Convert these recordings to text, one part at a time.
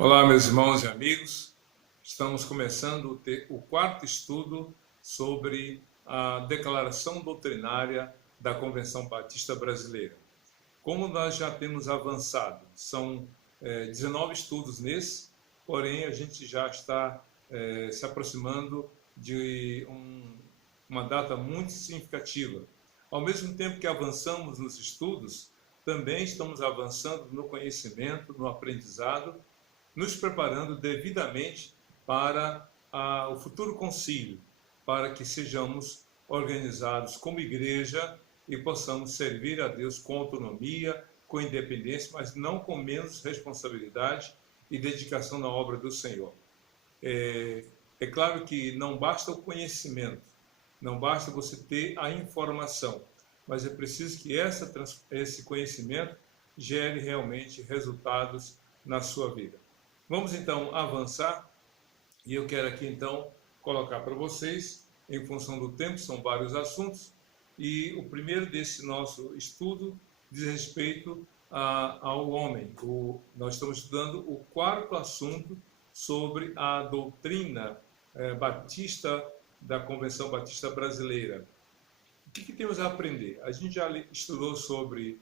Olá, meus irmãos e amigos. Estamos começando o quarto estudo sobre a declaração doutrinária da Convenção Batista Brasileira. Como nós já temos avançado, são 19 estudos nesse, porém a gente já está se aproximando de uma data muito significativa. Ao mesmo tempo que avançamos nos estudos, também estamos avançando no conhecimento, no aprendizado, nos preparando devidamente para o futuro concílio, para que sejamos organizados como igreja e possamos servir a Deus com autonomia, com independência, mas não com menos responsabilidade e dedicação na obra do Senhor. É claro que não basta o conhecimento, não basta você ter a informação, mas é preciso que esse conhecimento gere realmente resultados na sua vida. Vamos então avançar e eu quero aqui então colocar para vocês, em função do tempo, são vários assuntos, e o primeiro desse nosso estudo diz respeito ao homem. Nós estamos estudando o quarto assunto sobre a doutrina batista da Convenção Batista Brasileira. O que temos a aprender? A gente já estudou sobre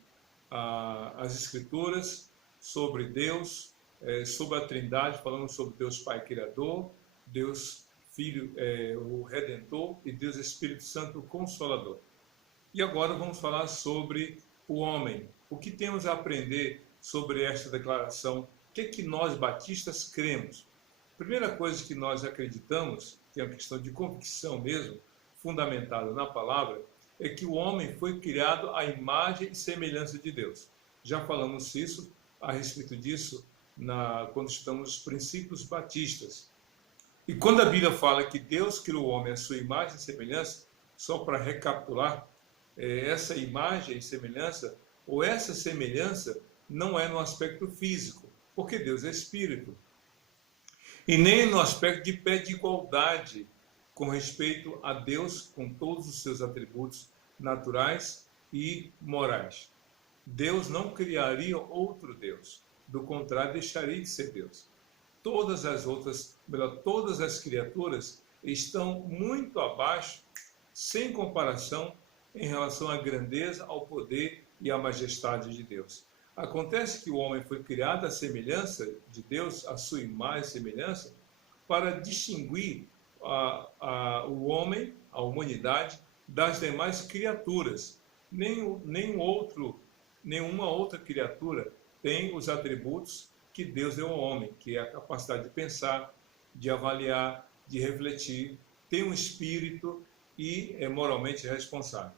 as Escrituras, sobre Deus, sobre a Trindade, falando sobre Deus Pai Criador, Deus Filho, o Redentor, e Deus Espírito Santo, o Consolador. E agora vamos falar sobre o homem. O que temos a aprender sobre esta declaração? O que nós batistas cremos? A primeira coisa que nós acreditamos, que é uma questão de convicção mesmo, fundamentada na palavra, é que o homem foi criado à imagem e semelhança de Deus. Já falamos a respeito disso, quando estudamos os princípios batistas. E quando a Bíblia fala que Deus criou o homem à sua imagem e semelhança, só para recapitular, essa imagem e semelhança, ou essa semelhança, não é no aspecto físico, porque Deus é espírito. E nem no aspecto de pé de igualdade com respeito a Deus, com todos os seus atributos naturais e morais. Deus não criaria outro Deus. Do contrário, deixaria de ser Deus. Todas as criaturas estão muito abaixo, sem comparação, em relação à grandeza, ao poder e à majestade de Deus. Acontece que o homem foi criado à semelhança de Deus, à sua imagem e semelhança, para distinguir o homem, a humanidade, das demais criaturas. Nenhuma outra criatura tem os atributos que Deus deu ao homem, que é a capacidade de pensar, de avaliar, de refletir, tem um espírito e é moralmente responsável.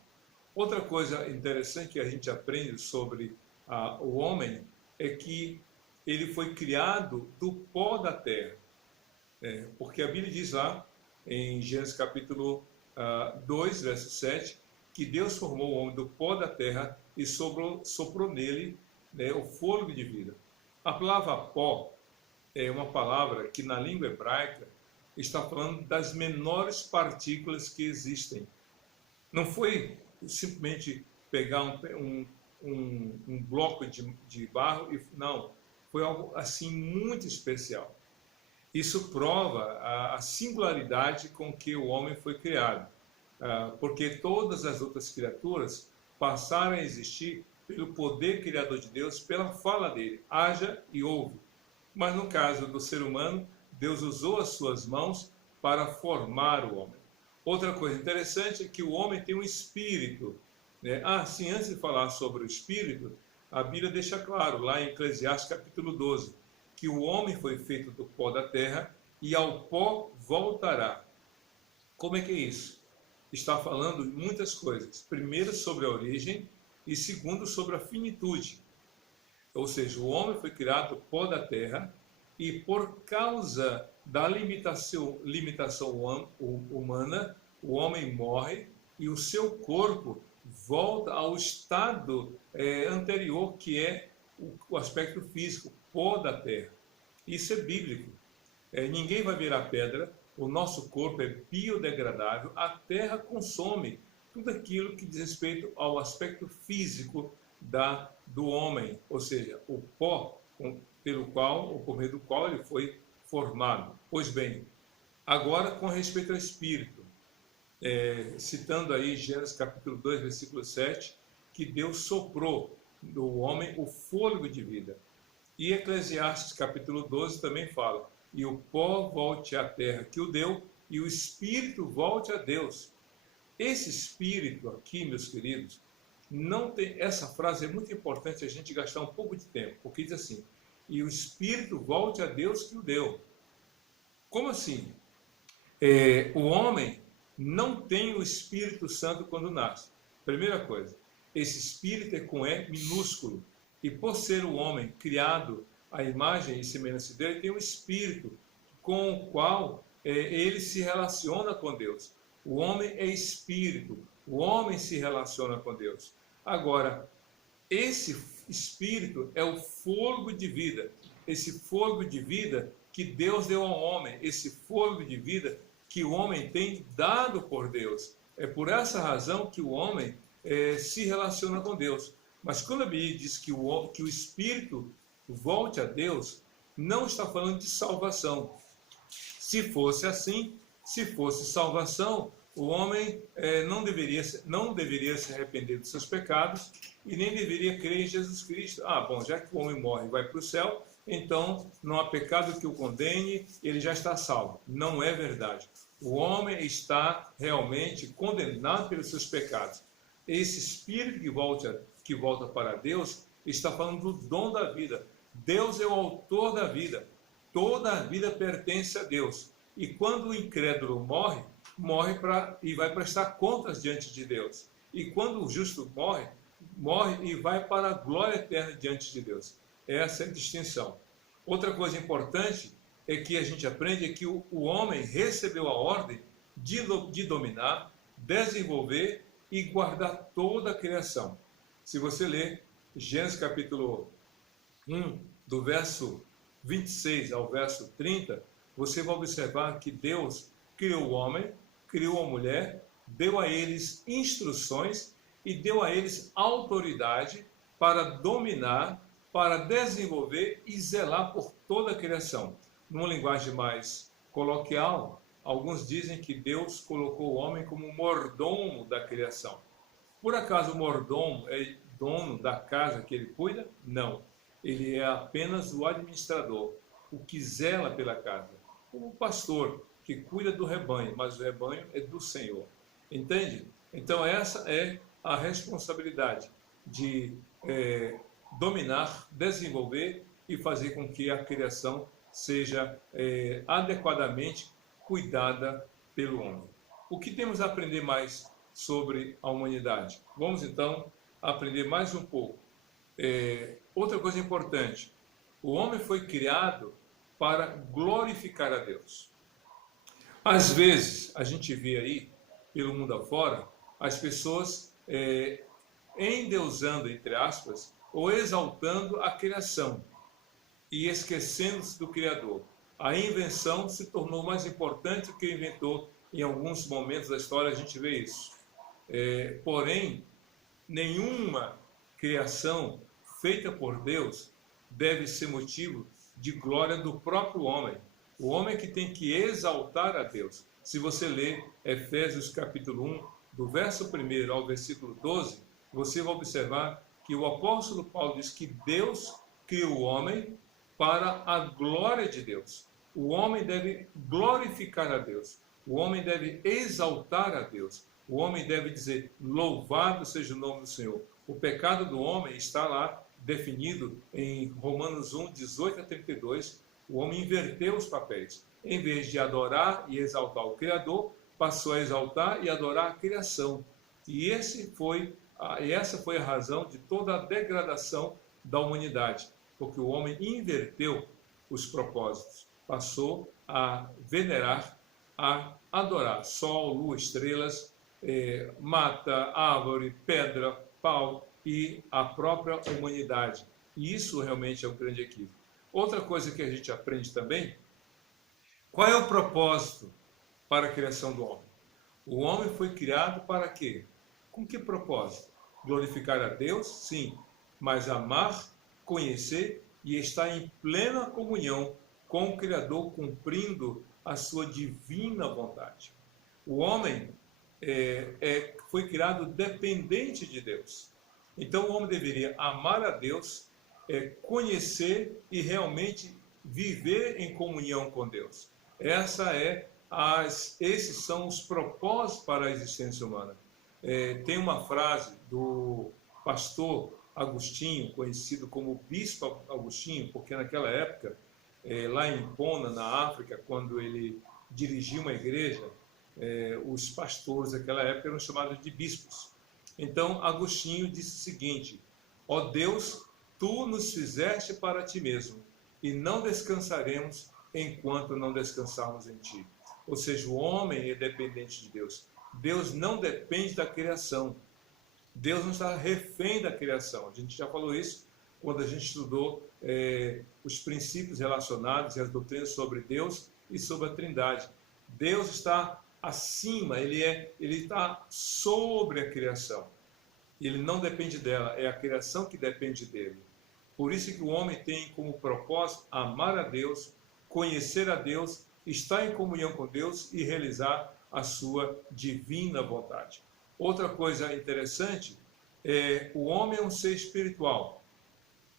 Outra coisa interessante que a gente aprende sobre o homem é que ele foi criado do pó da terra. Porque a Bíblia diz lá, em Gênesis capítulo 2, verso 7, que Deus formou o homem do pó da terra e soprou nele o fôlego de vida. A palavra pó é uma palavra que na língua hebraica está falando das menores partículas que existem. Não foi simplesmente pegar um bloco de barro, não. Foi algo assim muito especial. Isso prova a singularidade com que o homem foi criado, porque todas as outras criaturas passaram a existir pelo poder criador de Deus, pela fala dele, haja e ouve. Mas no caso do ser humano, Deus usou as suas mãos para formar o homem. Outra coisa interessante é que o homem tem um espírito. Sim, antes de falar sobre o espírito, a Bíblia deixa claro, lá em Eclesiastes capítulo 12, que o homem foi feito do pó da terra e ao pó voltará. Como é que é isso? Está falando muitas coisas. Primeiro, sobre a origem, e segundo, sobre a finitude. Ou seja, o homem foi criado do pó da terra e por causa da limitação humana, o homem morre e o seu corpo volta ao estado anterior, que é o aspecto físico, pó da terra. Isso é bíblico. Ninguém vai virar pedra, o nosso corpo é biodegradável, a terra consome tudo aquilo que diz respeito ao aspecto físico do homem, ou seja, o pó pelo qual, ou por meio do qual ele foi formado. Pois bem, agora com respeito ao Espírito, citando aí Gênesis capítulo 2, versículo 7, que Deus soprou no homem o fôlego de vida. E Eclesiastes capítulo 12 também fala, e o pó volte à terra que o deu, e o Espírito volte a Deus. Esse Espírito aqui, meus queridos, não tem, essa frase é muito importante a gente gastar um pouco de tempo, porque diz assim, e o Espírito volte a Deus que o deu. Como assim? O homem não tem o Espírito Santo quando nasce. Primeira coisa, esse Espírito é com E minúsculo, e por ser o homem criado à imagem e semelhança dele, tem um Espírito com o qual ele se relaciona com Deus. O homem é Espírito, o homem se relaciona com Deus. Agora, esse Espírito é o fôlego de vida, esse fôlego de vida que Deus deu ao homem, esse fôlego de vida que o homem tem dado por Deus. É por essa razão que o homem se relaciona com Deus. Mas quando a Bíblia diz que o Espírito volte a Deus, não está falando de salvação. Se fosse assim, se fosse salvação, o homem não deveria se arrepender dos seus pecados e nem deveria crer em Jesus Cristo. Bom, já que o homem morre e vai para o céu, então não há pecado que o condene, ele já está salvo. Não é verdade. O homem está realmente condenado pelos seus pecados. Esse Espírito que volta para Deus está falando do dom da vida. Deus é o autor da vida. Toda a vida pertence a Deus. E quando o incrédulo morre e vai prestar contas diante de Deus. E quando o justo morre e vai para a glória eterna diante de Deus. Essa é a distinção. Outra coisa importante é que a gente aprende que o homem recebeu a ordem de dominar, desenvolver e guardar toda a criação. Se você ler Gênesis capítulo 1, do verso 26 ao verso 30, você vai observar que Deus criou o homem, criou a mulher, deu a eles instruções e deu a eles autoridade para dominar, para desenvolver e zelar por toda a criação. Numa linguagem mais coloquial, alguns dizem que Deus colocou o homem como mordomo da criação. Por acaso o mordomo é dono da casa que ele cuida? Não. Ele é apenas o administrador, o que zela pela casa. Como o pastor que cuida do rebanho, mas o rebanho é do Senhor. Entende? Então essa é a responsabilidade de dominar, desenvolver e fazer com que a criação seja adequadamente cuidada pelo homem. O que temos a aprender mais sobre a humanidade? Vamos então aprender mais um pouco. Outra coisa importante, o homem foi criado para glorificar a Deus. Às vezes, a gente vê aí, pelo mundo afora, as pessoas endeusando, entre aspas, ou exaltando a criação e esquecendo-se do Criador. A invenção se tornou mais importante do que o inventor. Em alguns momentos da história a gente vê isso. Porém, nenhuma criação feita por Deus deve ser motivo de glória do próprio homem. O homem que tem que exaltar a Deus. Se você ler Efésios capítulo 1, do verso 1 ao versículo 12, você vai observar que o apóstolo Paulo diz que Deus criou o homem para a glória de Deus. O homem deve glorificar a Deus. O homem deve exaltar a Deus. O homem deve dizer, louvado seja o nome do Senhor. O pecado do homem está lá definido em Romanos 1, 18 a 32. O homem inverteu os papéis. Em vez de adorar e exaltar o Criador, passou a exaltar e adorar a criação. E essa foi a razão de toda a degradação da humanidade, porque o homem inverteu os propósitos, passou a venerar, a adorar sol, lua, estrelas, mata, árvore, pedra, pau e a própria humanidade. E isso realmente é um grande equívoco. Outra coisa que a gente aprende também, qual é o propósito para a criação do homem? O homem foi criado para quê? Com que propósito? Glorificar a Deus? Sim, mas amar, conhecer e está em plena comunhão com o Criador, cumprindo a sua divina vontade. O homem foi criado dependente de Deus. Então o homem deveria amar a Deus, conhecer e realmente viver em comunhão com Deus. Esses são os propósitos para a existência humana. Tem uma frase do pastor Agostinho, conhecido como Bispo Agostinho, porque naquela época, lá em Hipona, na África, quando ele dirigiu uma igreja, os pastores daquela época eram chamados de bispos. Então Agostinho disse o seguinte: ó Deus, tu nos fizeste para ti mesmo, e não descansaremos enquanto não descansarmos em ti. Ou seja, o homem é dependente de Deus. Deus não depende da criação. Deus não está refém da criação. A gente já falou isso quando a gente estudou os princípios relacionados e as doutrinas sobre Deus e sobre a Trindade. Deus está acima, ele está sobre a criação. Ele não depende dela, é a criação que depende dele. Por isso que o homem tem como propósito amar a Deus, conhecer a Deus, estar em comunhão com Deus e realizar a sua divina vontade. Outra coisa interessante o homem é um ser espiritual.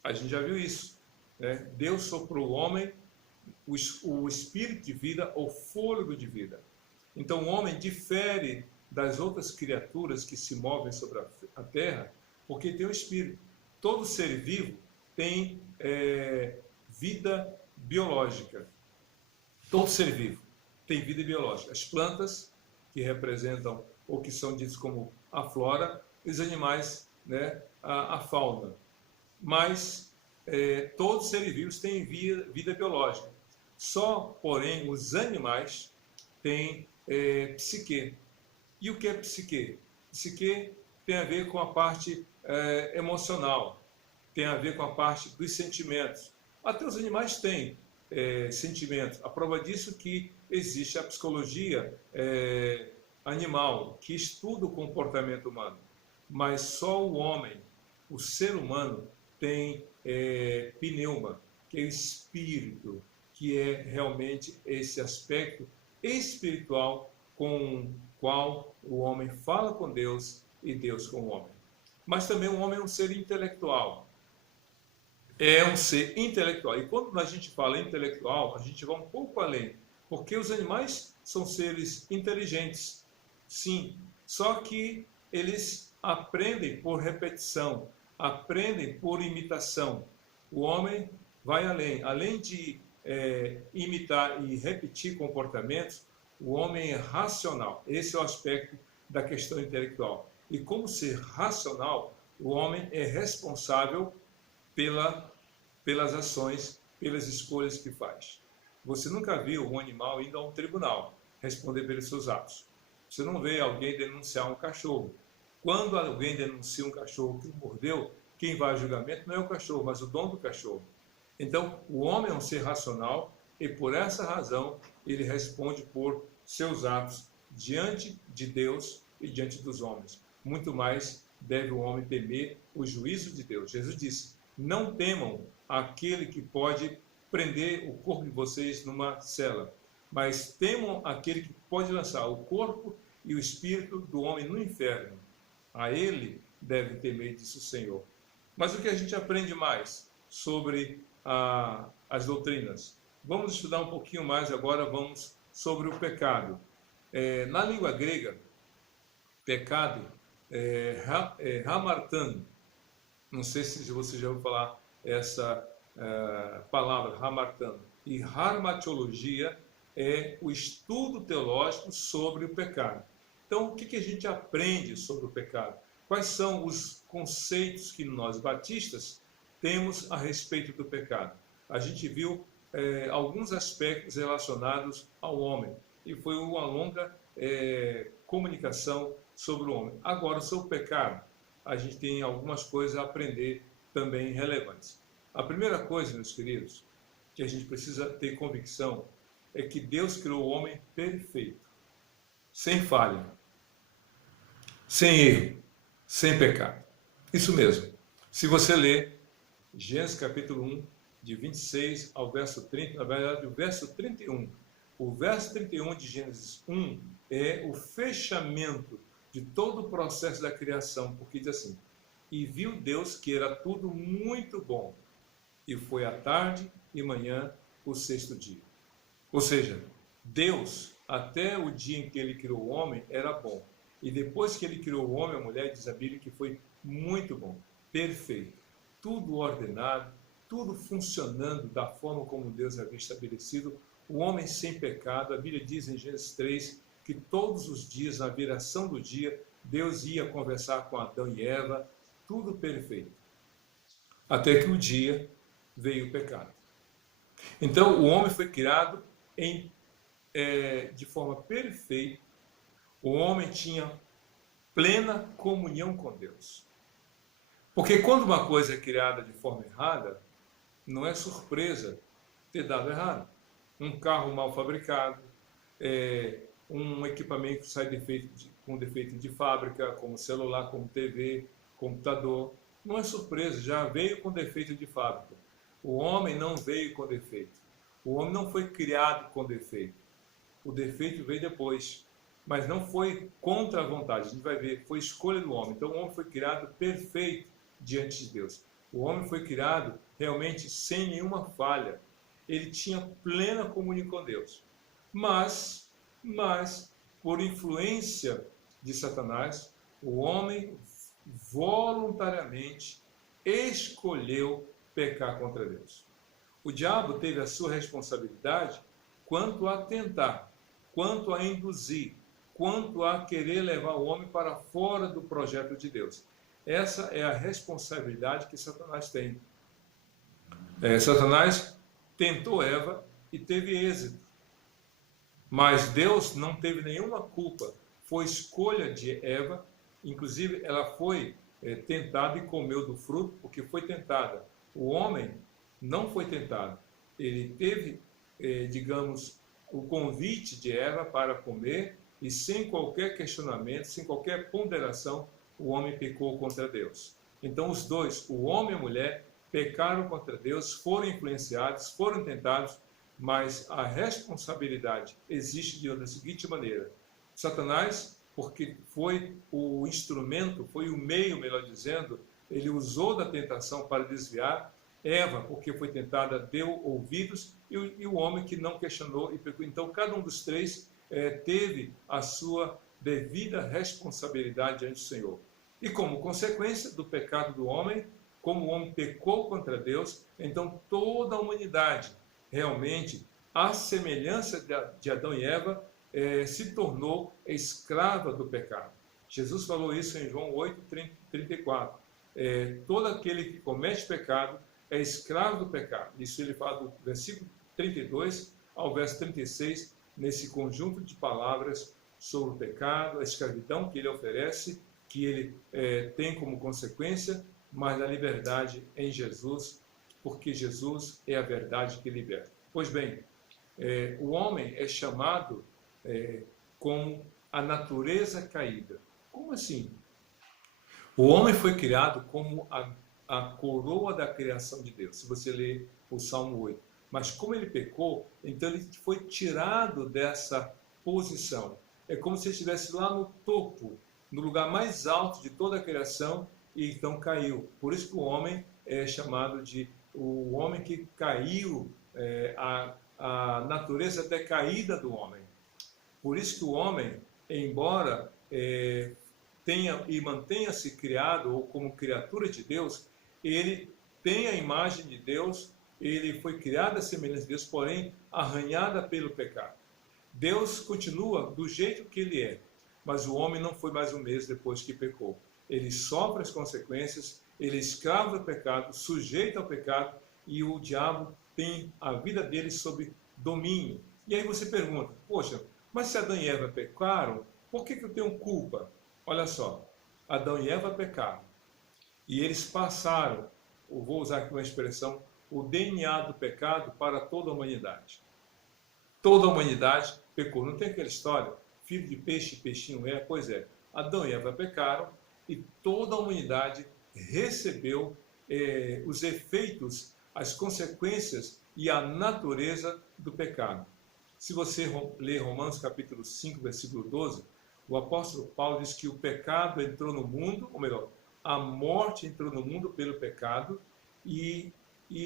A gente já viu isso, né? Deus soprou o homem o espírito de vida, o fôlego de vida. Então o homem difere das outras criaturas que se movem sobre a terra, porque tem um espírito. Todo ser vivo tem vida biológica. Todo ser vivo tem vida biológica. As plantas, que representam ou que são ditas como a flora, e os animais, né, a fauna. Mas todos os seres vivos têm vida biológica. Só, porém, os animais têm psique. E o que é psique? Psique tem a ver com a parte emocional, tem a ver com a parte dos sentimentos. Até os animais têm sentimentos. A prova disso é que existe a psicologia animal, que estuda o comportamento humano. Mas só o homem, o ser humano, tem pneuma, que é espírito, que é realmente esse aspecto espiritual com o qual o homem fala com Deus e Deus com o homem. Mas também o homem é um ser intelectual. É um ser intelectual. E quando a gente fala intelectual, a gente vai um pouco além, porque os animais são seres inteligentes, sim, só que eles aprendem por repetição, aprendem por imitação. O homem vai além de imitar e repetir comportamentos, o homem é racional. Esse é o aspecto da questão intelectual. E como ser racional, o homem é responsável pelas ações, pelas escolhas que faz. Você nunca viu um animal indo a um tribunal responder pelos seus atos. Você não vê alguém denunciar um cachorro. Quando alguém denuncia um cachorro que o mordeu, quem vai a julgamento não é o cachorro, mas o dono do cachorro. Então, o homem é um ser racional e, por essa razão, ele responde por seus atos diante de Deus e diante dos homens. Muito mais deve o homem temer o juízo de Deus. Jesus disse: não temam aquele que pode prender o corpo de vocês numa cela, mas temam aquele que pode lançar o corpo e o espírito do homem no inferno. A ele deve temer, disse o Senhor. Mas o que a gente aprende mais sobre as doutrinas? Vamos estudar um pouquinho mais agora, vamos sobre o pecado. Na língua grega, pecado é hamartan. Não sei se você já ouviu falar essa palavra, hamartan. E harmatiologia é o estudo teológico sobre o pecado. Então, o que a gente aprende sobre o pecado? Quais são os conceitos que nós, batistas, temos a respeito do pecado? A gente viu alguns aspectos relacionados ao homem, e foi uma longa comunicação sobre o homem. Agora, sobre o pecado, a gente tem algumas coisas a aprender também relevantes. A primeira coisa, meus queridos, que a gente precisa ter convicção, é que Deus criou o homem perfeito, sem falha, sem erro, sem pecado. Isso mesmo. Se você ler Gênesis capítulo 1, de 26 ao verso 30, na verdade, o verso 31. O verso 31 de Gênesis 1 é o fechamento de todo o processo da criação, porque diz assim: e viu Deus que era tudo muito bom, e foi à tarde e manhã o sexto dia. Ou seja, Deus, até o dia em que ele criou o homem, era bom. E depois que ele criou o homem e a mulher, diz a Bíblia que foi muito bom, perfeito, tudo ordenado, tudo funcionando da forma como Deus havia estabelecido, o homem sem pecado. A Bíblia diz em Gênesis 3 que todos os dias, na viração do dia, Deus ia conversar com Adão e Eva, tudo perfeito. Até que o dia veio o pecado. Então, o homem foi criado de forma perfeita. O homem tinha plena comunhão com Deus. Porque quando uma coisa é criada de forma errada, não é surpresa ter dado errado. Um carro mal fabricado, um equipamento que sai com defeito de fábrica, como celular, como TV, computador, não é surpresa, já veio com defeito de fábrica. O homem não veio com defeito. O homem não foi criado com defeito. O defeito veio depois, mas não foi contra a vontade. A gente vai ver, foi escolha do homem. Então o homem foi criado perfeito diante de Deus. O homem foi criado realmente sem nenhuma falha. Ele tinha plena comunhão com Deus. Mas por influência de Satanás, o homem voluntariamente escolheu pecar contra Deus. O diabo teve a sua responsabilidade quanto a tentar, quanto a induzir, quanto a querer levar o homem para fora do projeto de Deus. Essa é a responsabilidade que Satanás tem. Satanás tentou Eva e teve êxito. Mas Deus não teve nenhuma culpa. Foi escolha de Eva. Inclusive, ela foi tentada e comeu do fruto porque foi tentada. O homem não foi tentado. Ele teve, digamos, o convite de Eva para comer e sem qualquer questionamento, sem qualquer ponderação, o homem pecou contra Deus. Então os dois, o homem e a mulher, pecaram contra Deus, foram influenciados, foram tentados, mas a responsabilidade existe da seguinte maneira: Satanás, porque foi o instrumento, foi o meio, melhor dizendo, ele usou da tentação para desviar. Eva, porque foi tentada, deu ouvidos, e o homem que não questionou e pecou. Então cada um dos três teve a sua devida responsabilidade diante do Senhor. E como consequência do pecado do homem, como o homem pecou contra Deus, então toda a humanidade, realmente, à semelhança de Adão e Eva, se tornou escrava do pecado. Jesus falou isso em João 8:34. Todo aquele que comete pecado é escravo do pecado. Isso ele fala do versículo 32 ao verso 36, nesse conjunto de palavras sobre o pecado, a escravidão que ele oferece, que ele tem como consequência, mas a liberdade em Jesus, porque Jesus é a verdade que liberta. Pois bem, o homem é chamado como a natureza caída. Como assim? O homem foi criado como a coroa da criação de Deus, se você ler o Salmo 8. Mas como ele pecou, então ele foi tirado dessa posição. É como se ele estivesse lá no topo, no lugar mais alto de toda a criação, e então caiu. Por isso que o homem é chamado de o homem que caiu, a natureza decaída do homem. Por isso que o homem, embora tenha e mantenha-se criado ou como criatura de Deus, ele tem a imagem de Deus, ele foi criado à semelhança de Deus, porém arranhada pelo pecado. Deus continua do jeito que ele é, mas o homem não foi mais o mesmo depois que pecou. Ele sofre as consequências, ele é escravo do pecado, sujeito ao pecado, e o diabo tem a vida dele sob domínio. E aí você pergunta, poxa, mas se Adão e Eva pecaram, por que eu tenho culpa? Olha só, Adão e Eva pecaram, e eles passaram, eu vou usar aqui uma expressão, o DNA do pecado para toda a humanidade. Toda a humanidade pecou. Não tem aquela história, filho de peixe, peixinho é? Pois é, Adão e Eva pecaram e toda a humanidade recebeu os efeitos as consequências e a natureza do pecado. Se você ler Romanos capítulo 5, versículo 12, o apóstolo Paulo diz que o pecado entrou no mundo, ou melhor, a morte entrou no mundo pelo pecado e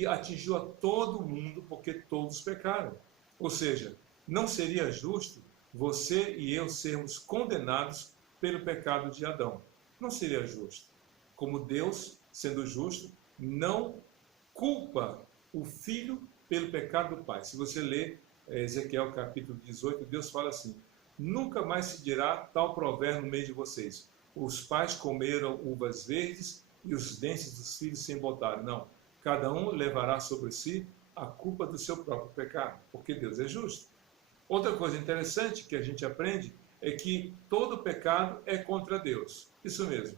atingiu a todo mundo porque todos pecaram. Ou seja, não seria justo você e eu sermos condenados pelo pecado de Adão. Não seria justo. Como Deus, sendo justo, não culpa o filho pelo pecado do pai. Se você ler Ezequiel capítulo 18, Deus fala assim: nunca mais se dirá tal provérbio no meio de vocês: os pais comeram uvas verdes e os dentes dos filhos se embotaram. Não, cada um levará sobre si a culpa do seu próprio pecado, porque Deus é justo. Outra coisa interessante que a gente aprende é que todo pecado é contra Deus. Isso mesmo,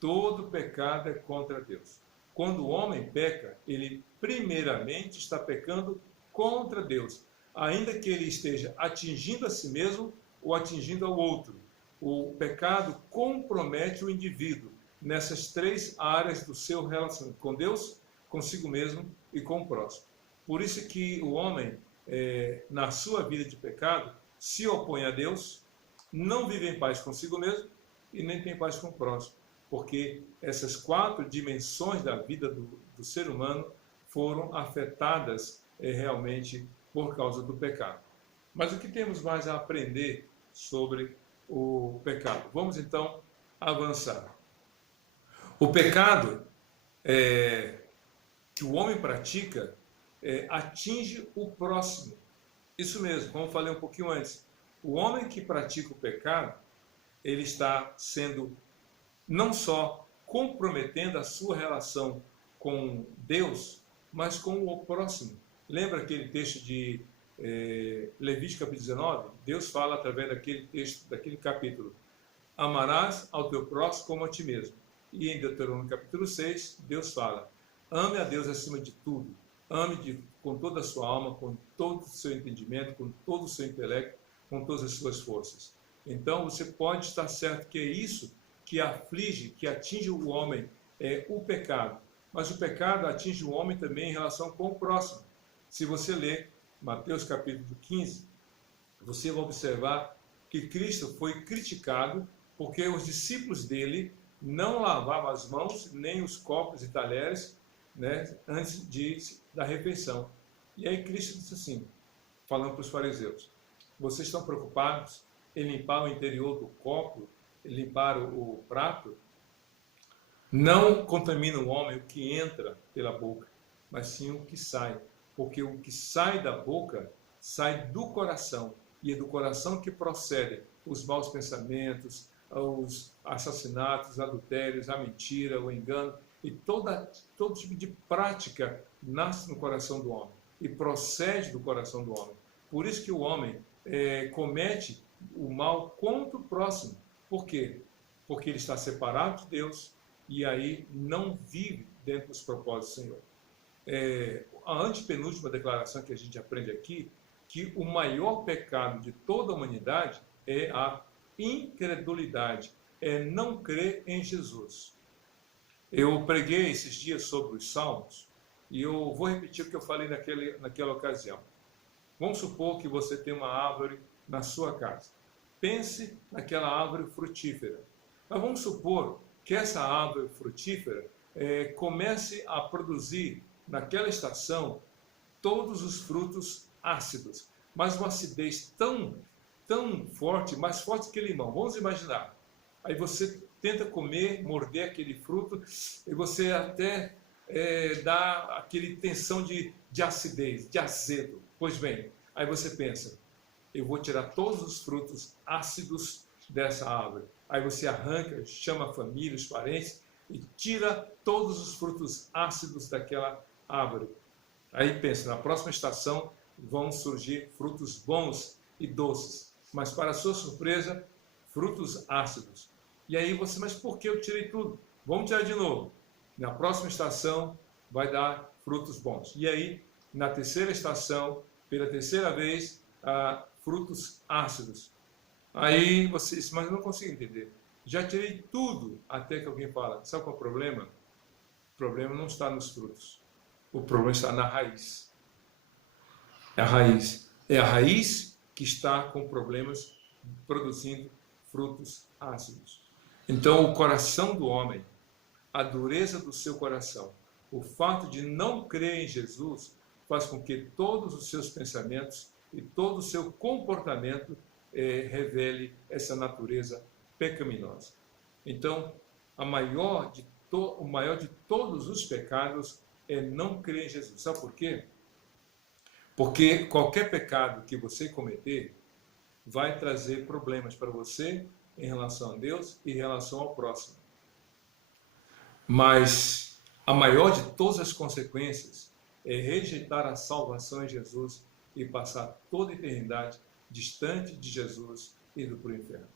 todo pecado é contra Deus. Quando o homem peca, ele primeiramente está pecando contra Deus, ainda que ele esteja atingindo a si mesmo ou atingindo ao outro. O pecado compromete o indivíduo nessas três áreas do seu relacionamento com Deus, consigo mesmo e com o próximo. Por isso que o homem, na sua vida de pecado, se opõe a Deus, não vive em paz consigo mesmo e nem tem paz com o próximo, porque essas quatro dimensões da vida do ser humano foram afetadas realmente por causa do pecado. Mas o que temos mais a aprender sobre o pecado? Vamos então avançar. O pecado que o homem pratica atinge o próximo. Isso mesmo, como eu falei um pouquinho antes. O homem que pratica o pecado, ele está sendo não só comprometendo a sua relação com Deus, mas com o próximo. Lembra aquele texto de Levítico capítulo 19? Deus fala através daquele texto, daquele capítulo: amarás ao teu próximo como a ti mesmo. E em Deuteronômio capítulo 6, Deus fala: ame a Deus acima de tudo. Ame com toda a sua alma, com todo o seu entendimento, com todo o seu intelecto, com todas as suas forças. Então você pode estar certo que é isso que aflige, que atinge o homem, o pecado. Mas o pecado atinge o homem também em relação com o próximo. Se você ler Mateus capítulo 15, você vai observar que Cristo foi criticado porque os discípulos dele não lavavam as mãos, nem os copos e talheres, né, antes da refeição. E aí Cristo disse assim, falando para os fariseus: vocês estão preocupados em limpar o interior do copo, em limpar o prato? Não contamina o homem o que entra pela boca, mas sim o que sai. Porque o que sai da boca sai do coração, e é do coração que procedem os maus pensamentos, os assassinatos, os adultérios, a mentira, o engano, e todo tipo de prática nasce no coração do homem e procede do coração do homem. Por isso que o homem comete o mal contra o próximo. Por quê? Porque ele está separado de Deus e aí não vive dentro dos propósitos do Senhor. A antepenúltima declaração que a gente aprende aqui, que o maior pecado de toda a humanidade é a incredulidade, é não crer em Jesus. Eu preguei esses dias sobre os Salmos e eu vou repetir o que eu falei naquela ocasião. Vamos supor que você tem uma árvore na sua casa. Pense naquela árvore frutífera. Mas vamos supor que essa árvore frutífera comece a produzir naquela estação todos os frutos ácidos, mas uma acidez tão forte, mais forte que limão. Vamos imaginar. Aí você tenta comer, morder aquele fruto e você até dá aquele tensão de acidez, de azedo. Pois bem, aí você pensa: eu vou tirar todos os frutos ácidos dessa árvore. Aí você arranca, chama a família, os parentes e tira todos os frutos ácidos daquela árvore. Aí pensa, na próxima estação vão surgir frutos bons e doces, mas para sua surpresa, frutos ácidos. E aí você, mas por que eu tirei tudo? Vamos tirar de novo. Na próxima estação vai dar frutos bons. E aí, na terceira estação, pela terceira vez, frutos ácidos. Aí você diz, mas eu não consigo entender. Já tirei tudo, até que alguém fala: sabe qual é o problema? O problema não está nos frutos. O problema está na raiz. É a raiz. É a raiz que está com problemas, produzindo frutos ácidos. Então, o coração do homem, a dureza do seu coração, o fato de não crer em Jesus, faz com que todos os seus pensamentos e todo o seu comportamento revele essa natureza pecaminosa. Então, o maior de todos os pecados é não crer em Jesus. Sabe por quê? Porque qualquer pecado que você cometer vai trazer problemas para você em relação a Deus e em relação ao próximo. Mas a maior de todas as consequências é rejeitar a salvação em Jesus e passar toda a eternidade distante de Jesus e indo para o inferno.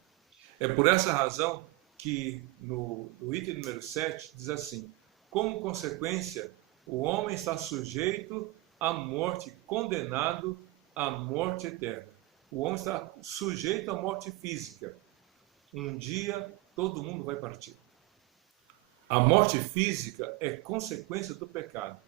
É por essa razão que no item número 7 diz assim: como consequência, o homem está sujeito à morte, condenado à morte eterna. O homem está sujeito à morte física. Um dia todo mundo vai partir. A morte física é consequência do pecado,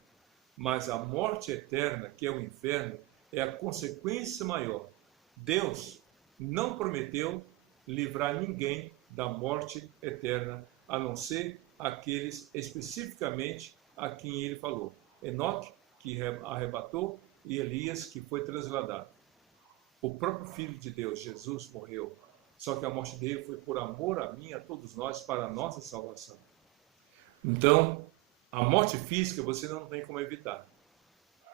mas a morte eterna, que é o inferno, é a consequência maior. Deus não prometeu livrar ninguém da morte eterna, a não ser aqueles especificamente a quem ele falou. Enoque, que arrebatou, e Elias, que foi transladado. O próprio Filho de Deus, Jesus, morreu, só que a morte dele foi por amor a mim, a todos nós, para a nossa salvação. Então, a morte física você não tem como evitar,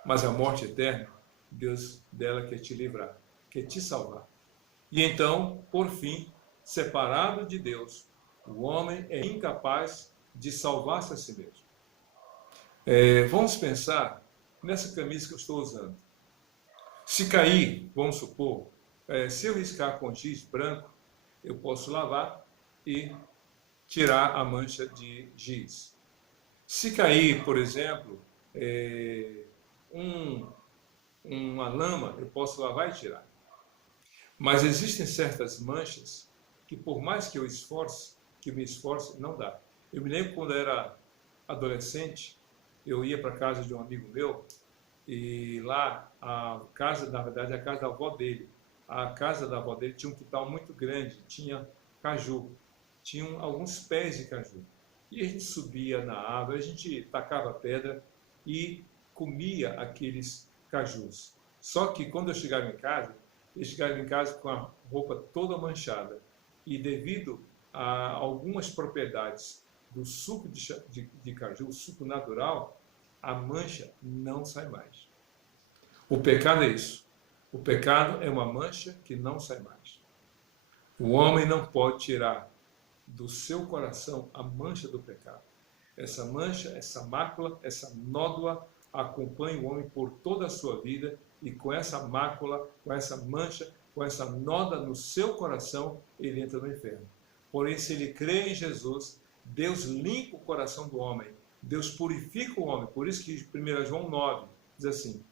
mas a morte eterna, Deus dela quer te livrar, quer te salvar. E então, por fim, separado de Deus, o homem é incapaz de salvar-se a si mesmo. Vamos pensar nessa camisa que eu estou usando. Se cair, vamos supor, se eu riscar com giz branco, eu posso lavar e tirar a mancha de giz. Se cair, por exemplo, uma lama, eu posso lavar e tirar. Mas existem certas manchas que, por mais que eu me esforce, não dá. Eu me lembro quando eu era adolescente, eu ia para a casa de um amigo meu, e lá, a casa, na verdade, é a casa da avó dele. A casa da avó dele tinha um quintal muito grande, tinha caju, tinham alguns pés de caju. E a gente subia na árvore, a gente tacava pedra e comia aqueles cajus. Só que quando eu chegava em casa com a roupa toda manchada. E devido a algumas propriedades do suco de caju, o suco natural, a mancha não sai mais. O pecado é isso. O pecado é uma mancha que não sai mais. O homem não pode tirar do seu coração a mancha do pecado. Essa mancha, essa mácula, essa nódoa acompanha o homem por toda a sua vida, e com essa mácula, com essa mancha, com essa nódoa no seu coração, ele entra no inferno. Porém, se ele crê em Jesus, Deus limpa o coração do homem, Deus purifica o homem. Por isso que 1 João 9 diz assim: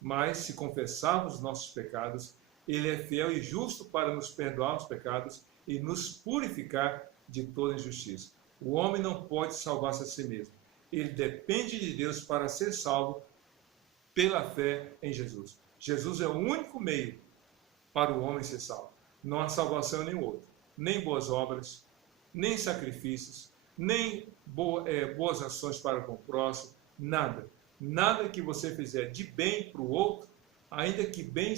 mas se confessarmos os nossos pecados, ele é fiel e justo para nos perdoar os pecados e nos purificar de toda injustiça. O homem não pode salvar-se a si mesmo. Ele depende de Deus para ser salvo pela fé em Jesus. Jesus é o único meio para o homem ser salvo. Não há salvação em nenhum outro. Nem boas obras, nem sacrifícios, nem boas ações para com o próximo, nada. Nada que você fizer de bem para o outro, ainda que bem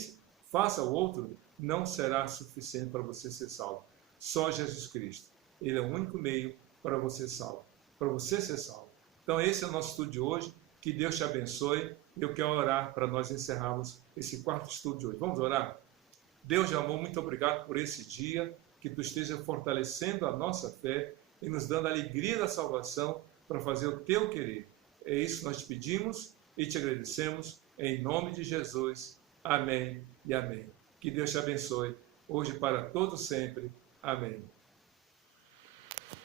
faça ao outro, não será suficiente para você ser salvo. Só Jesus Cristo. Ele é o único meio para você ser salvo. Então esse é o nosso estudo de hoje. Que Deus te abençoe. Eu quero orar para nós encerrarmos esse quarto estudo de hoje. Vamos orar? Deus de amor, muito obrigado por esse dia. Que tu esteja fortalecendo a nossa fé e nos dando a alegria da salvação para fazer o teu querer. É isso que nós te pedimos e te agradecemos em nome de Jesus. Amém e amém. Que Deus te abençoe hoje para todo sempre. Amém.